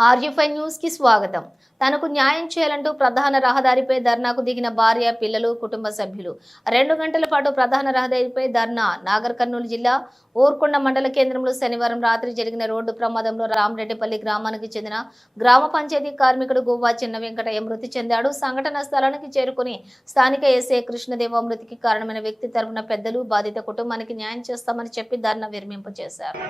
RU5 news కి స్వాగతం. తనకు న్యాయం చేయాలంటూ ప్రధాన రహదారిపై ధర్నాకు దిగిన భార్య, పిల్లలు, కుటుంబ సభ్యులు 2 గంటల పాటు ప్రధాన రహదారిపై ధర్నా. నాగర్ కర్నూలు జిల్లా ఊర్కొండ మండల కేంద్రంలో శనివారం రాత్రి జరిగిన రోడ్డు ప్రమాదంలో రామరెడ్డిపల్లి గ్రామానికి చెందిన గ్రామ పంచాయతీ కార్మికుడు గువ్వా చిన్న వెంకటయ్య మృతి చెందాడు. సంఘటన స్థలానికి చేరుకుని స్థానిక ఎస్ఐ కృష్ణదేవ మృతికి కారణమైన వ్యక్తి తరపున పెద్దలు బాధిత కుటుంబానికి న్యాయం చేస్తామని చెప్పి ధర్నా విరమింపు చేశారు.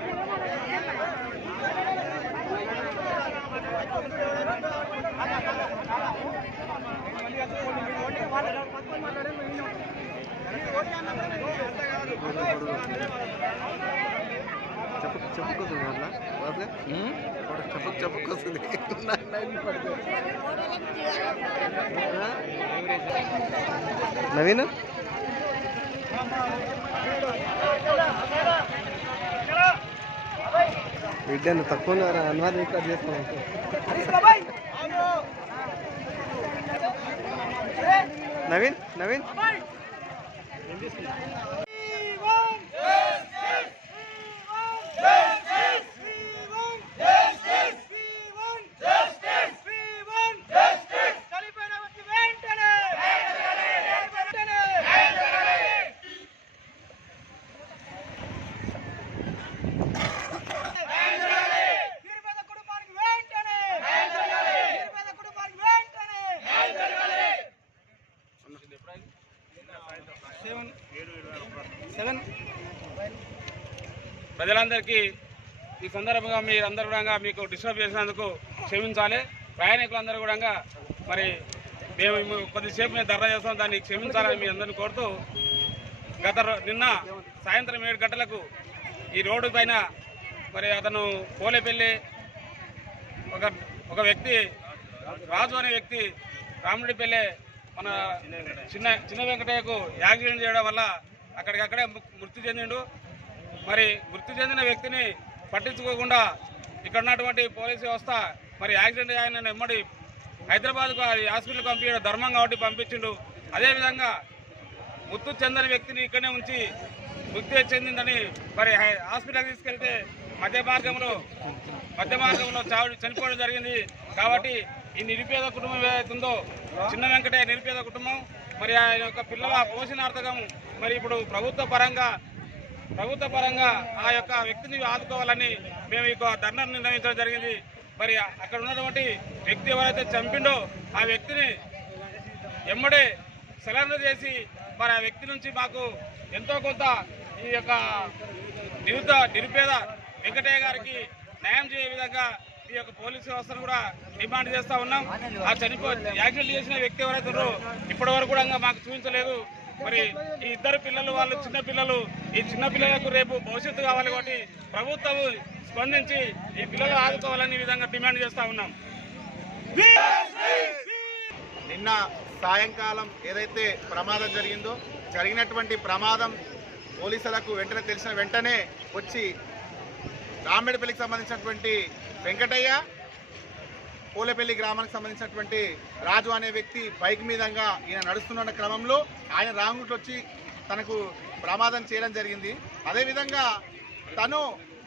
నవీన్ బిడ్డను తక్కువ అనువాదం ఇక్కడ చేస్తాను. నవీన్ నవీన్ ప్రజలందరికీ ఈ సందర్భంగా మీరందరూ కూడా మీకు డిస్టర్బ్ చేసినందుకు క్షమించాలి. ప్రయాణికులందరూ కూడా మరి మేము కొద్దిసేపు మేము ధర్నా చేస్తాం, దాన్ని క్షమించాలని మీ అందరిని కోరుతూ నిన్న సాయంత్రం 7 గంటలకు ఈ రోడ్డు పైన మరి అతను పోలేపల్లి ఒక వ్యక్తి రాజు అనే వ్యక్తి రామరెడ్డిపల్లి మన చిన్న వెంకటయ్యకు యాక్సిడెంట్ చేయడం వల్ల అక్కడికక్కడే మృతి చెందిండు. మరి మృతి చెందిన వ్యక్తిని పట్టించుకోకుండా ఇక్కడ ఉన్నటువంటి పోలీసు వ్యవస్థ మరి యాక్సిడెంట్ ఆయన ఎమ్మడి హైదరాబాద్కు హాస్పిటల్కి పంపించడం ధర్మం కాబట్టి పంపించిండు. అదేవిధంగా మృతి చెందని వ్యక్తిని ఇక్కడనే ఉంచి మృతి చెందిందని మరి హాస్పిటల్కి తీసుకెళ్తే మధ్య మార్గంలో చనిపోవడం జరిగింది. కాబట్టి ఈ నిరుపేద కుటుంబం ఏదైతుందో చిన్న వెంకటయ్య నిరుపేద కుటుంబం, మరి ఆయన యొక్క పిల్లల పోషణార్థకం మరి ఇప్పుడు ప్రభుత్వ పరంగా ఆ యొక్క వ్యక్తిని ఆదుకోవాలని మేము ఈ ధర్నా నిర్ణయించడం జరిగింది. మరి అక్కడ ఉన్నటువంటి వ్యక్తి ఎవరైతే చంపిండో ఆ వ్యక్తిని ఎమ్మడే సరెండర్ చేసి మరి ఆ వ్యక్తి నుంచి మాకు ఎంతో కొంత ఈ యొక్క నిరుపేద వెంకటయ్య గారికి న్యాయం చేసే విధంగా ఈ యొక్క పోలీసు వ్యవస్థను కూడా డిమాండ్ చేస్తూ ఉన్నాం. ఆ యాక్సిడెంట్ చేసిన వ్యక్తి ఎవరైతే ఇప్పటి వరకు కూడా మాకు చూపించలేదు. మరి ఈ ఇద్దరు పిల్లలు వాళ్ళు చిన్నపిల్లలు, ఈ చిన్నపిల్లలకు రేపు భవిష్యత్తు కావాలి కాబట్టి ప్రభుత్వం స్పందించి ఈ పిల్లలు ఆదుకోవాలని విధంగా డిమాండ్ చేస్తూ ఉన్నాం. నిన్న సాయంకాలం ఏదైతే ప్రమాదం జరిగినటువంటి ప్రమాదం పోలీసులకు తెలిసిన వెంటనే వచ్చి రామరెడ్డిపల్లికి సంబంధించినటువంటి వెంకటయ్య, పోలేపల్లి గ్రామానికి సంబంధించినటువంటి రాజు అనే వ్యక్తి బైక్ మీదంగా ఈయన నడుస్తున్న క్రమంలో ఆయన రాంగ్ రూట్ వచ్చి తనకు ప్రమాదం చేయడం జరిగింది. అదేవిధంగా తను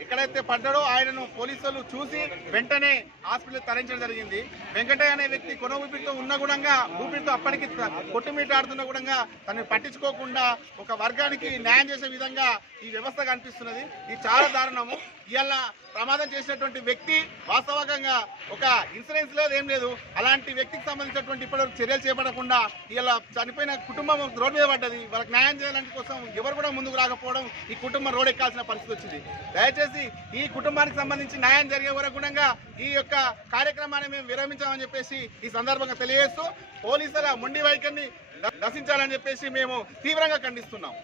ఎక్కడైతే పడ్డాడో ఆయనను పోలీసులు చూసి వెంటనే హాస్పిటల్ తరలించడం జరిగింది. వెంకటయ్య అనే వ్యక్తి కొన ఊపిరితో ఉన్న గుణంగా ఊపిరితో అప్పటికి కొట్టుమిట్టాడుతున్న గుణంగా తనని పట్టించుకోకుండా ఒక వర్గానికి న్యాయం చేసే విధంగా ఈ వ్యవస్థ కనిపిస్తున్నది. ఇది చాలా దారుణము. ఇవాళ ప్రమాదం చేసినటువంటి వ్యక్తి వాస్తవంగా ఒక ఇన్సూరెన్స్ లేదు, ఏం లేదు. అలాంటి వ్యక్తికి సంబంధించినటువంటి ఇప్పటివరకు చర్యలు చేపట్టకుండా ఇలా చనిపోయిన కుటుంబం రోడ్డు మీద పడ్డది. వాళ్ళకి న్యాయం చేయాలని కోసం ఎవరు కూడా ముందుకు రాకపోవడం ఈ కుటుంబం రోడ్ ఎక్కాల్సిన పరిస్థితి వచ్చింది. దయచేసి ఈ కుటుంబానికి సంబంధించి న్యాయం జరిగే వరకు కూడా ఈ యొక్క కార్యక్రమాన్ని మేము విరమించామని చెప్పేసి ఈ సందర్భంగా తెలియజేస్తూ పోలీసుల మొండి వైఖరిని నశించాలని చెప్పేసి మేము తీవ్రంగా ఖండిస్తున్నాం.